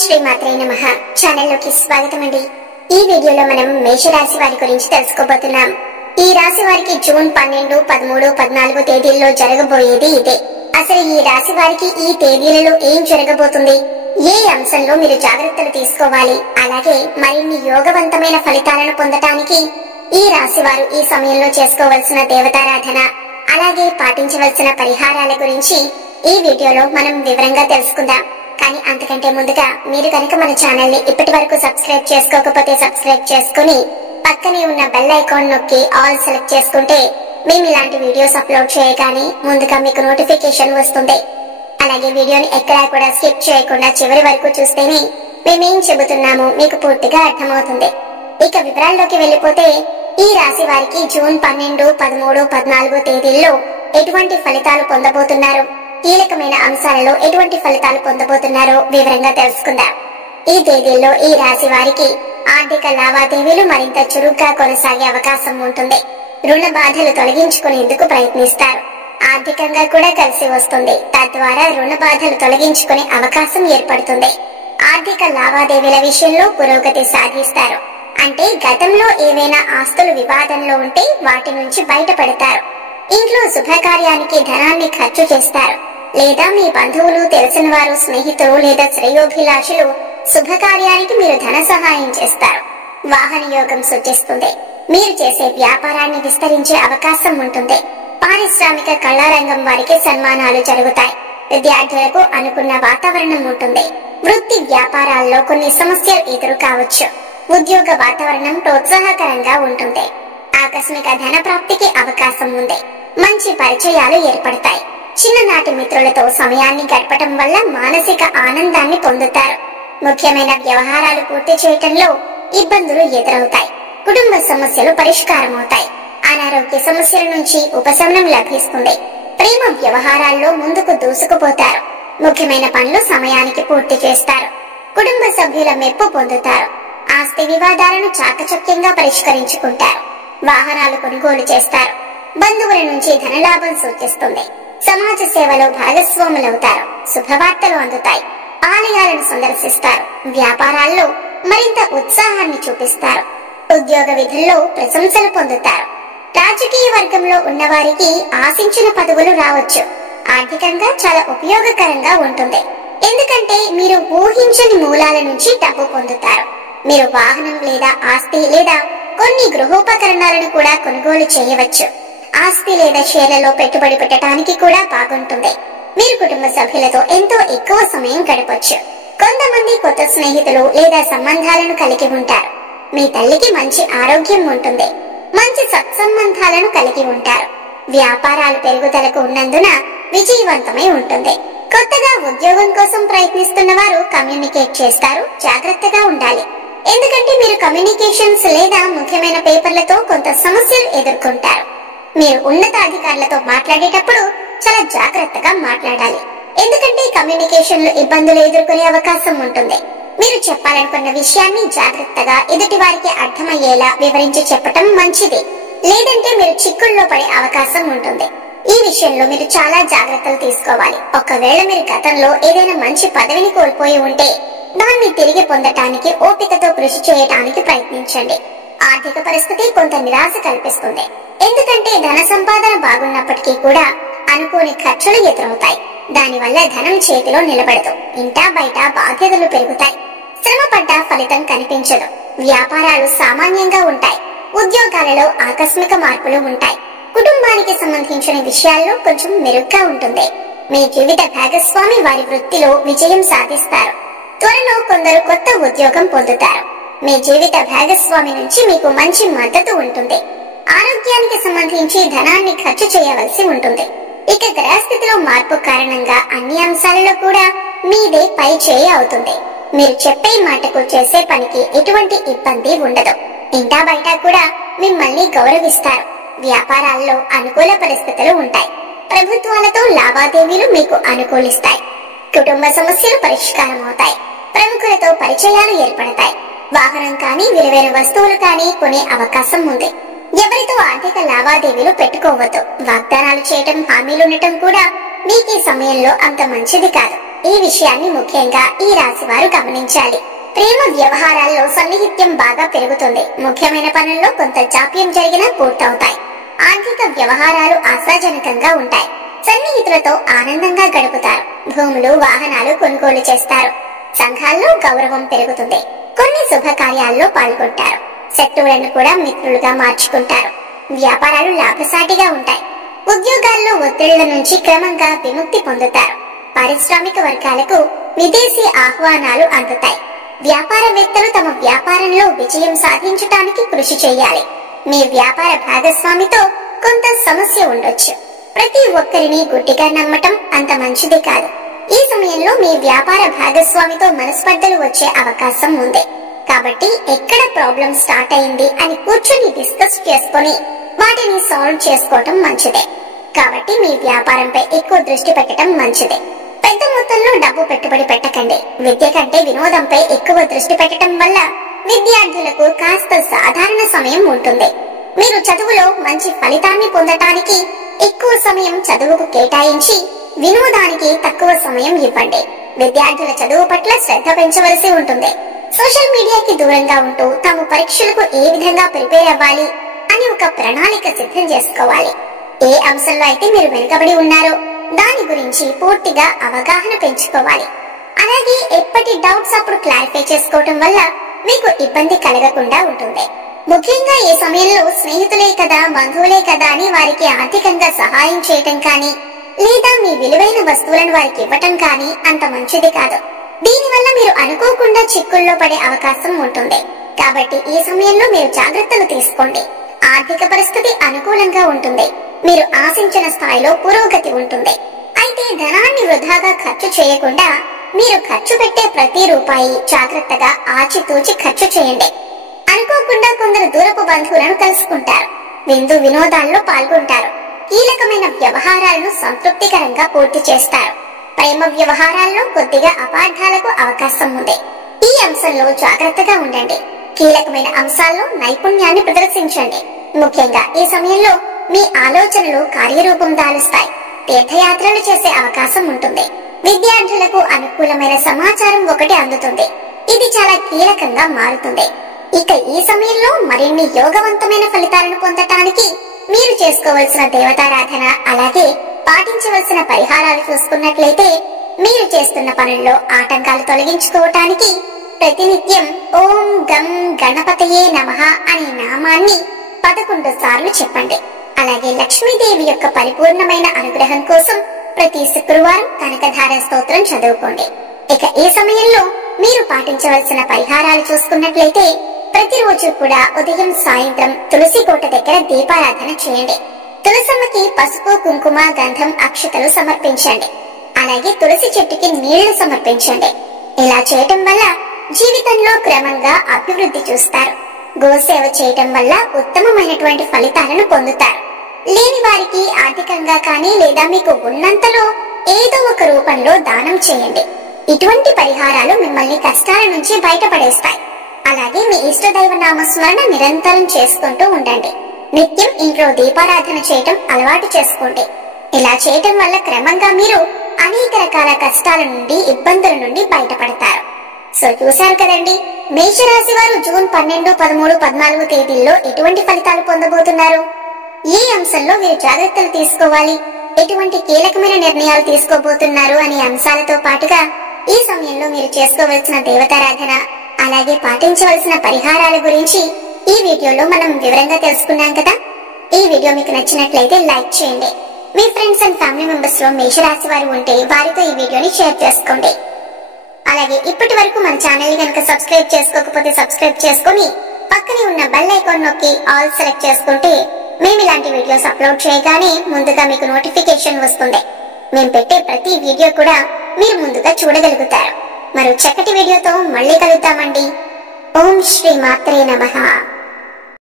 శ్రీమాత్రే నమః ఛానల్లోకి స్వాగతం అండి। ఈ వీడియోలో మనం మేషరాశి వారి గురించి తెలుసుకోబోతున్నాం। ఈ రాశి వారికి జూన్ 12, 13, 14 తేదీల్లో జరగబోయేది ఇదే। అసలు ఈ రాశి వారికి ఈ తేదీలలో ఏం జరగబోతుంది, ఏ అంశంలో మీరు జాగ్రత్తలు తీసుకోవాలి, అలాగే మరిన్ని యోగవంతమైన ఫలితాలను పొందటానికి ఈ రాశి వారు ఈ సమయంలో చేసుకోవాల్సిన దేవతారాధన అలాగే పాటించవలసిన పరిహారాల గురించి ఈ వీడియోలో మనం వివరంగా తెలుసుకుందాం। కానీ అంతకంటే ముందుగా మీరు కనుక మన ఛానల్ ని ఇప్పటి వరకు సబ్స్క్రైబ్ చేసుకోకపోతే సబ్స్క్రైబ్ చేసుకుని పక్కనే ఉన్న బెల్ ఐకాన్ నొక్కి ఆల్ సెలెక్ట్ చేసుకుంటే మేము ఇలాంటి వీడియోస్ అప్లోడ్ చేయగానే ముందుగా మీకు నోటిఫికేషన్ వస్తుంది। అలాగే వీడియోని ఎక్కడా కూడా స్కిప్ చేయకుండా చివరి వరకు చూస్తేనే మేమేం చెబుతున్నామో మీకు పూర్తిగా అర్థమవుతుంది। ఇక వివరాల్లోకి వెళ్ళిపోతే ఈ రాశి వారికి జూన్ 12, 13, 14 తేదీల్లో ఎటువంటి ఫలితాలు పొందబోతున్నారు, కీలకమైన అంశాలలో ఎటువంటి ఫలితాలు పొందబోతున్నారో వివరంగా తెలుసుకుందాం। ఈ తేదీల్లో ఈ రాశి వారికి ఆర్థిక లావాదేవీలు మరింత చురుగ్గా కొనసాగే అవకాశం ఉంటుంది। రుణ బాధలు తొలగించుకునేందుకు ప్రయత్నిస్తారు। ఆర్థికంగా కూడా కలిసి వస్తుంది, తద్వారా రుణ బాధలు తొలగించుకునే అవకాశం ఏర్పడుతుంది। ఆర్థిక లావాదేవీల విషయంలో పురోగతి సాధిస్తారు। అంటే గతంలో ఏవైనా ఆస్తులు వివాదంలో ఉంటే వాటి నుంచి బయటపడతారు। ఇంట్లో శుభకార్యానికి ధనాన్ని ఖర్చు చేస్తారు, లేదా మీ బంధువులు, తెలిసిన వారు, స్నేహితులు లేదా శ్రేయోభిలాషులు శుభకార్యానికి మీరు ధన సహాయం చేస్తారు। వాహన యోగం సూచిస్తుంది। మీరు చేసే వ్యాపారాన్ని విస్తరించే అవకాశం ఉంటుంది। పారిశ్రామిక కళారంగం వారికి సన్మానాలు జరుగుతాయి। విద్యార్థులకు అనుకున్న వాతావరణం ఉంటుంది। వృత్తి వ్యాపారాల్లో కొన్ని సమస్యలు ఎదురు కావచ్చు। ఉద్యోగ వాతావరణం ప్రోత్సాహకరంగా ఉంటుంది। ఆకస్మిక ధన ప్రాప్తికి అవకాశం ఉంది। మంచి పరిచయాలు ఏర్పడతాయి। చిన్ననాటి మిత్రులతో సమయాన్ని గడపటం వల్ల మానసిక ఆనందాన్ని పొందుతారు। ముఖ్యమైన వ్యవహారాలు పూర్తి చేయటంలో ఇబ్బందులు ఎదురవుతాయి। కుటుంబ సమస్యలు పరిష్కారమవుతాయి। అనారోగ్య సమస్యల నుంచి ఉపశమనం లభిస్తుంది। ప్రేమ వ్యవహారాల్లో ముందుకు దూసుకుపోతారు। ముఖ్యమైన పనులు సమయానికి పూర్తి చేస్తారు। కుటుంబ సభ్యుల మెప్పు పొందుతారు। ఆస్తి వివాదాలను చాకచక్యంగా పరిష్కరించుకుంటారు। వాహనాలు కొనుగోలు చేస్తారు। బంధువుల నుంచి ధనలాభం సూచిస్తుంది। సమాజ సేవలో భాగస్వాములవుతారు। శుభవార్తలు అందుతాయి। ఆలయాలను సందర్శిస్తారు। వ్యాపారాల్లో మరింత ఉత్సాహాన్ని చూపిస్తారు। ఉద్యోగ విధుల్లో ప్రశంసలు పొందుతారు। రాజకీయ వర్గంలో ఉన్నవారికి ఆశించిన పదవులు రావచ్చు। ఆర్థికంగా చాలా ఉపయోగకరంగా ఉంటుంది, ఎందుకంటే మీరు ఊహించని మూలాల నుంచి డబ్బు పొందుతారు। మీరు వాహనం లేదా ఆస్తి లేదా కొన్ని గృహోపకరణాలను కూడా కొనుగోలు చేయవచ్చు। ఆస్తి లేదా షేర్లలో పెట్టుబడి పెట్టడానికి కూడా బాగుంటుంది। మీరు కుటుంబ సభ్యులతో ఎంతో ఎక్కువ సమయం గడపొచ్చు। కొంతమంది కొత్త స్నేహితులు లేదా సంబంధాలను కలిగి ఉంటారు। మీ తల్లికి మంచి ఆరోగ్యం ఉంటుంది। మంచి సత్సంబంధాలను కలిగి ఉంటారు। వ్యాపారాలు పెరుగుదలకు ఉన్నందున విజయవంతమై ఉంటుంది। కొత్తగా ఉద్యోగం కోసం ప్రయత్నిస్తున్న వారు కమ్యూనికేట్ చేస్తారు, జాగ్రత్తగా ఉండాలి। ఎందుకంటే మీరు కమ్యూనికేషన్స్ లేదా ముఖ్యమైన పేపర్లతో కొంత సమస్యలు ఎదుర్కొంటారు। మీరు ఉన్నతాధికారులతో మాట్లాడేటప్పుడు చాలా జాగ్రత్తగా మాట్లాడాలి, ఎందుకంటే కమ్యూనికేషన్లో ఇబ్బందులు ఎదుర్కొనే అవకాశం ఉంటుంది। మీరు చెప్పాలనుకున్న విషయాన్ని జాగ్రత్తగా ఎదుటి వారికి అర్థమయ్యేలా వివరించి చెప్పటం మంచిది, లేదంటే మీరు చిక్కుల్లో పడే అవకాశం ఉంటుంది। ఈ విషయంలో మీరు చాలా జాగ్రత్తలు తీసుకోవాలి। ఒకవేళ మీరు గతంలో ఏదైనా మంచి పదవిని కోల్పోయి ఉంటే దాన్ని తిరిగి పొందటానికి ఓపికతో కృషి చేయటానికి ప్రయత్నించండి। ఆర్థిక పరిస్థితి కొంత నిరాశ కల్పిస్తుంది, ఎందుకంటే ధన సంపాదన బాగున్నప్పటికీ కూడా అనుకోని ఖర్చులు ఎదురవుతాయి। దానివల్ల ధనం చేతిలో నిలబడదు। ఇంటా బయట బాధ్యతలు పెరుగుతాయి। శ్రమపడ్డ ఫలితం కనిపించదు। వ్యాపారాలు సామాన్యంగా ఉంటాయి। ఉద్యోగాలలో ఆకస్మిక మార్పులు ఉంటాయి। కుటుంబానికి సంబంధించిన విషయాల్లో కొంచెం మెరుగ్గా ఉంటుంది। మీ జీవిత భాగస్వామి వారి వృత్తిలో విజయం సాధిస్తారు। త్వరలో కొందరు కొత్త ఉద్యోగం పొందుతారు। మీ జీవిత భాగస్వామి నుంచి మీకు మంచి మద్దతు ఉంటుంది। ఆరోగ్యానికి సంబంధించి ధనాన్ని ఖర్చు చేయవలసి ఉంటుంది। ఇక గ్రహస్థితిలో మార్పు కారణంగా అన్ని అంశాలలో కూడా మీదే పై చేయి అవుతుంది। మీరు చెప్పే మాటకు చేసే పనికి ఎటువంటి ఇబ్బంది ఉండదు। ఇంటా బయట కూడా మిమ్మల్ని గౌరవిస్తారు। వ్యాపారాల్లో అనుకూల పరిస్థితులు ఉంటాయి। ప్రభుత్వాలతో లావాదేవీలు మీకు అనుకూలిస్తాయి। కుటుంబ సమస్యలు పరిష్కారం అవుతాయి। ప్రముఖులతో పరిచయాలు ఏర్పడతాయి। వాహనం కానీ విలువైన వస్తువులు కానీ కొనే అవకాశం ఉంది। ఎవరితో ఆర్థిక లావాదేవీలు పెట్టుకోవద్దు। వాగ్దానాలు చేయటం, హామీలు ఉండటం కూడా మీకు ఈ సమయంలో అంత మంచిది కాదు। ఈ విషయాన్ని ముఖ్యంగా ఈ రాశి వారు గమనించాలి. ప్రేమ వ్యవహారాల్లో సన్నిహిత్యం బాగా పెరుగుతుంది. ముఖ్యమైన పనుల్లో కొంత జాప్యం జరిగినా పూర్తవుతాయి. ఆర్థిక వ్యవహారాలు ఆశాజనకంగా ఉంటాయి. సన్నిహితులతో ఆనందంగా గడుపుతారు. భూములు, వాహనాలు కొనుగోలు చేస్తారు. సంఘాల్లో గౌరవం పెరుగుతుంది. కొన్ని శుభకార్యాల్లో పాల్గొంటారు. శత్రువులను కూడా మిత్రులుగా మార్చుకుంటారు. వ్యాపారాలు లాభసాటిగా ఉంటాయి. ఉద్యోగాల్లో ఒత్తిళ్ల నుంచి క్రమంగా విముక్తి పొందుతారు. పారిశ్రామిక వర్గాలకు విదేశీ ఆహ్వానాలు అందుతాయి. వ్యాపారవేత్తలు తమ వ్యాపారంలో విజయం సాధించడానికి కృషి చేయాలి. మీ వ్యాపార భాగస్వామితో కొంత సమస్య ఉండొచ్చు. ప్రతి ఒక్కరిని గుడ్డిగా నమ్మటం అంత మంచిది కాదు. ఈ సమయంలో మీ వ్యాపార భాగస్వామితో మనస్పర్ధలు వచ్చే అవకాశం ఉంది. కాబట్టి ఎక్కడ ప్రాబ్లం స్టార్ట్ అయింది అని కూర్చొని డిస్కస్ చేసుకొని వాటిని సాల్వ్ చేసుకోవటం మంచిదే. కాబట్టి మీ వ్యాపారంపై ఎక్కువ దృష్టి పెట్టడం మంచిదే. పెద్ద మొత్తంలో డబ్బు పెట్టుబడి పెట్టకండి. విద్య కంటే వినోదంపై ఎక్కువ దృష్టి పెట్టడం వల్ల విద్యార్థులకు కాస్త సాధారణ సమయం ఉంటుంది. మీరు చదువులో మంచి ఫలితాన్ని పొందటానికి ఎక్కువ సమయం చదువుకు కేటాయించి వినోదానికి తక్కువ సమయం ఇవ్వండి. విద్యార్థుల చదువు పట్ల శ్రద్ధ పెంచవలసి ఉంటుంది. సోషల్ మీడియాకి దూరంగా ఉంటూ తాము పరీక్షలకు ఏ విధంగా ప్రిపేర్ అవ్వాలి అని ఒక ప్రణాళిక సిద్ధం చేసుకోవాలి. ఏ అంశంలో అయితే మీరు వెనుకబడి ఉన్నారో దాని గురించి పూర్తిగా అవగాహన పెంచుకోవాలి. అలాగే ఎప్పటి డౌట్స్ అప్పుడు క్లారిఫై చేసుకోవటం వల్ల మీకు ఇబ్బంది కలగకుండా ఉంటుంది. ముఖ్యంగా ఈ సమయంలో స్నేహితులే కదా, బంధువులే కదా అని వారికి ఆర్థికంగా సహాయం చేయటం కానీ లేదా మీ విలువైన వస్తువులను వారికి ఇవ్వటం కానీ అంత మంచిది కాదు. దీనివల్ల మీరు అనుకోకుండా చిక్కుల్లో పడే అవకాశం ఉంటుంది. కాబట్టి ఈ సమయంలో మీరు జాగ్రత్తలు తీసుకోండి. ఆర్థిక పరిస్థితి అనుకూలంగా ఉంటుంది. మీరు ఆశించిన స్థాయిలో పురోగతి ఉంటుంది. అయితే ధనాన్ని వృధాగా ఖర్చు చేయకుండా మీరు ఖర్చు పెట్టే ప్రతి రూపాయి జాగ్రత్తగా ఆచితూచి ఖర్చు చేయండి. అనుకోకుండా కొందరు దూరపు బంధువులను కలుసుకుంటారు. విందు వినోదాల్లో పాల్గొంటారు. కీలకమైన వ్యవహారాలను సంతృప్తికరంగా పూర్తి చేస్తారు. ప్రేమ వ్యవహారాల్లో కొద్దిగా అపార్థాలకు అవకాశం ఉంది. ఈ అంశంలో జాగ్రత్తగా ఉండండి. కీలకమైన అంశాల్లో నైపుణ్యాన్ని ప్రదర్శించండి. ముఖ్యంగా ఈ సమయంలో మీ ఆలోచనలు కార్యరూపం దాలుస్తాయి. తీర్థయాత్రలు చేసే అవకాశం ఉంటుంది. విద్యార్థులకు అనుకూలమైన సమాచారం ఒకటి అందుతుంది. ఇది చాలా కీలకంగా మారుతుంది. ఇక ఈ సమయంలో మరిన్ని యోగవంతమైన ఫలితాలను పొందటానికి మీరు చేసుకోవలసిన దేవతారాధన అలాగే పాటించవలసిన పరిహారాలు చూసుకున్నట్లయితే మీరు చేస్తున్న పనుల్లో ఆటంకాలు తొలగించుకోవటానికి ప్రతినిత్యం ఓం గం గణపతయే నమః అనే నామాన్ని 11 సార్లు చెప్పండి. అలాగే లక్ష్మీదేవి యొక్క పరిపూర్ణమైన అనుగ్రహం కోసం ప్రతి శుక్రవారం కనకధార స్తోత్రం చదువుకోండి. ఇక ఈ సమయంలో మీరు పాటించవలసిన పరిహారాలు చూసుకున్నట్లయితే ప్రతిరోజు కూడా ఉదయం సాయంత్రం తులసి కోట దగ్గర దీపారాధన చేయండి. తులసమ్మకి పసుపు, కుంకుమ, గంధం, అక్షతలు సమర్పించండి. అలాగే తులసి చెట్టుకి నీళ్లు సమర్పించండి. ఇలా చేయటం వల్ల జీవితంలో క్రమంగా అభివృద్ధి చూస్తారు. గోసేవ చేయటం వల్ల ఉత్తమమైనటువంటి ఫలితాలను పొందుతారు. లేని వారికి ఆర్థికంగా కానీ లేదా మీకు ఉన్నంతలో ఏదో ఒక రూపంలో దానం చేయండి. ఇటువంటి పరిహారాలు మిమ్మల్ని కష్టాల నుంచి బయటపడేస్తాయి. అలాగే మీ ఇష్టదైవ నామస్మరణ నిరంతరం చేసుకుంటూ ఉండండి. నిత్యం ఇంట్లో దీపారాధన చేయటం అలవాటు చేసుకోండి. ఇలా చేయటం వల్ల క్రమంగా మీరు అనేక రకాల కష్టాల నుండి, ఇబ్బందుల నుండి బయటపడతారు. సో చూశారు కదండి, మేషరాశి వారు జూన్ 12, 13, 14 తేదీల్లో ఎటువంటి ఫలితాలు పొందబోతున్నారు, ఏ అంశంలో మీరు జాగ్రత్తలు తీసుకోవాలి, ఎటువంటి కీలకమైన నిర్ణయాలు తీసుకోబోతున్నారు అనే అంశాలతో పాటుగా ఈ సమయంలో మీరు చేసుకోవలసిన దేవతారాధన అలాగే పాటించవలసిన పరిహారాల గురించి ఈ వీడియోలో మనం వివరంగా తెలుసుకున్నాం కదా. ఈ వీడియో మీకు నచ్చినట్లయితే లైక్ చేయండి. మీ ఫ్రెండ్స్ అండ్ ఫ్యామిలీ మెంబర్స్ లో మేషరాశి వారు ఉంటే వారితో ఈ వీడియోని షేర్ చేసుకోండి. అలాగే ఇప్పటి వరకు మన ఛానల్ కనుక సబ్స్క్రైబ్ చేసుకోకపోతే సబ్స్క్రైబ్ చేసుకుని పక్కనే ఉన్న బెల్ ఐకాన్ నొక్కి ఆల్ సెలెక్ట్ చేసుకుంటే మేము ఇలాంటి వీడియోస్ అప్లోడ్ చేయగానే ముందుగా మీకు నోటిఫికేషన్ వస్తుంది. మేము పెట్టే ప్రతి వీడియో కూడా మీరు ముందుగా చూడగలుగుతారు. మరో చక్కటి వీడియోతో మళ్ళీ కలుద్దామండి. ఓం శ్రీ మాత్రే నమః.